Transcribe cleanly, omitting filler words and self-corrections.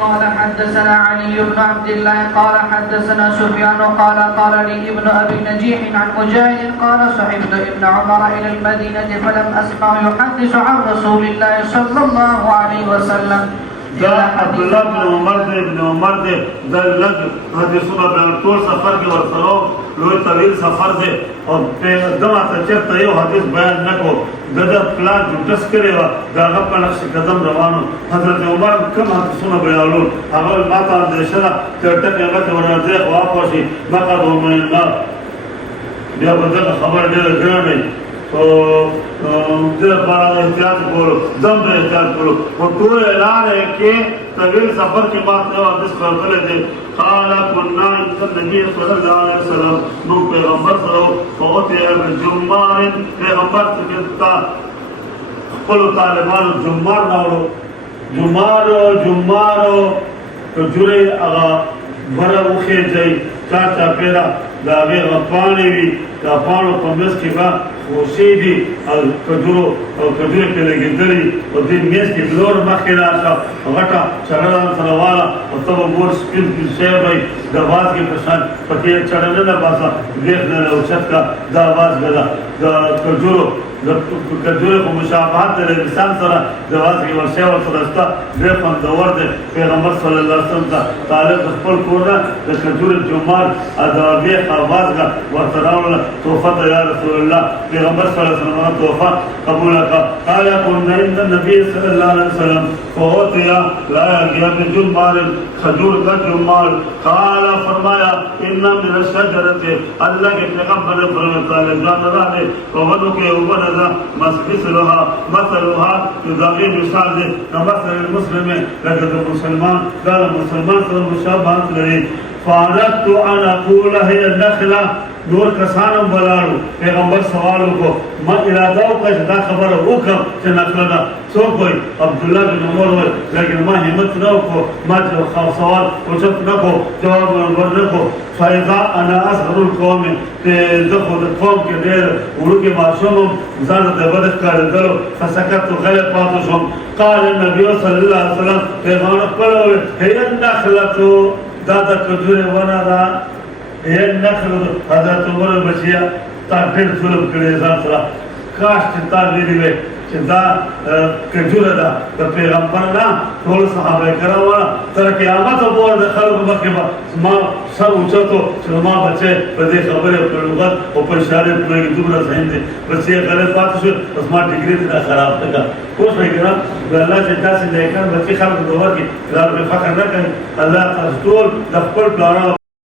قال حدثنا علي بن عبد الله قال حدثنا سفيان قال قال لي ابن ابي نجيح عن مجاهد قال صحبت ابن عمر الى المدينه فلم اسمع يحدث عن رسول الله صلى الله عليه وسلم. عبد الله بن عمر دے لگ حدیثنا بیان طول سفر کے ورسروں لوی طویل سفر دے اور دمہ تچرتا یو حدیث بیان نکو دادا پلان جو ٹس کرے وا داغا پا نقش قدم روانو حضرت عمر کم حدیثنا بیانون اول ماتا اندیشنا ترٹک اغت ورنزیق واپوشی مقا دو مہنگا بیا بدل خبر دیر گرانے تو دیر پارا احتیاط کرو، دم دے احتیاط کرو. وہ طول اعلان ہے کہ طویل سفر کی بات ہے اور حدیث کرتے تھے. قال كنا عند النبي صلى الله عليه وسلم من پیغمبر صلو فوتی بجمار پیغمبر تکتا قلو طالبان جمار ناورو جمارو جوری اغا برا وخی جائی چاچا پیرا داغی غپانی وی غپانو پمیس کی با خوشی دی کجورو پہ لگی دلی اور دن میز کی بلور مخیرا شا غٹا چرلان سلوالا اور تب مور سپین کی شیر بھائی درواز کی پرشان پتیر چڑھنے نہ باسا دیکھنے لے اچھت کا درواز گدا کجورو کو مشابہت دے لسان سرا درواز کی ورشیور سرستا دیفن دور دے پیغمبر صلی اللہ علیہ وسلم تا طالب خپل کورنا دے کجور جمار ادوابیخ آواز کا ورطراؤنا توفت یا رسول اللہ پیغمبر صلی اللہ علیہ وسلم توفہ قبول کا. قال كنا عند النبي صلی اللہ علیہ وسلم فوتیا لا گیا بجمار خجور کا جمار. قال فرمایا ان من الشجرت اللہ کے پیغمبر فرمایا جان رہے وبدو کے اوپر مثلها تضاغی مثال دے مثل المسلم لقد مسلمان قال مسلمان صلی مشابہت رہی. فاردت ان اقول هي النخلہ نور کسانم بلارو پیغمبر سوالو کو ما اراداو کش دا خبر اوکم چه نخلنا سو کوئی عبداللہ بن عمر ہوئے لیکن ما حمد نو کو ما سوال اچھت نکو جواب نمبر نکو. فائضا انا اصغر القوم دخو قوم کے دیر اولو کے معصومم زانت بدخ کار دلو فسکت غلط پاتشم. قال النبی صلی اللہ علیہ وسلم پیغمبر پڑھوئے هي النخلتو دادا کجور ونا دا یہ نخل حضرت عمر بچیا تا پھر ظلم کرے ذات را کاش چتا میری وے چتا کجور دا پیغمبر نا ټول صحابه کرام تر قیامت اور د خلق مخبا ما سر اوچتو چې ما بچے په دې خبره په لغت او په اشاره په دومره ذهن دي بس یې غلط پات شو بس ما ډیګری ته خراب تکا کوم وګرا الله چې تاسو نه کړ بچي خلق دوه کې دا فخر نه کوي الله تاسو ټول د خپل پلان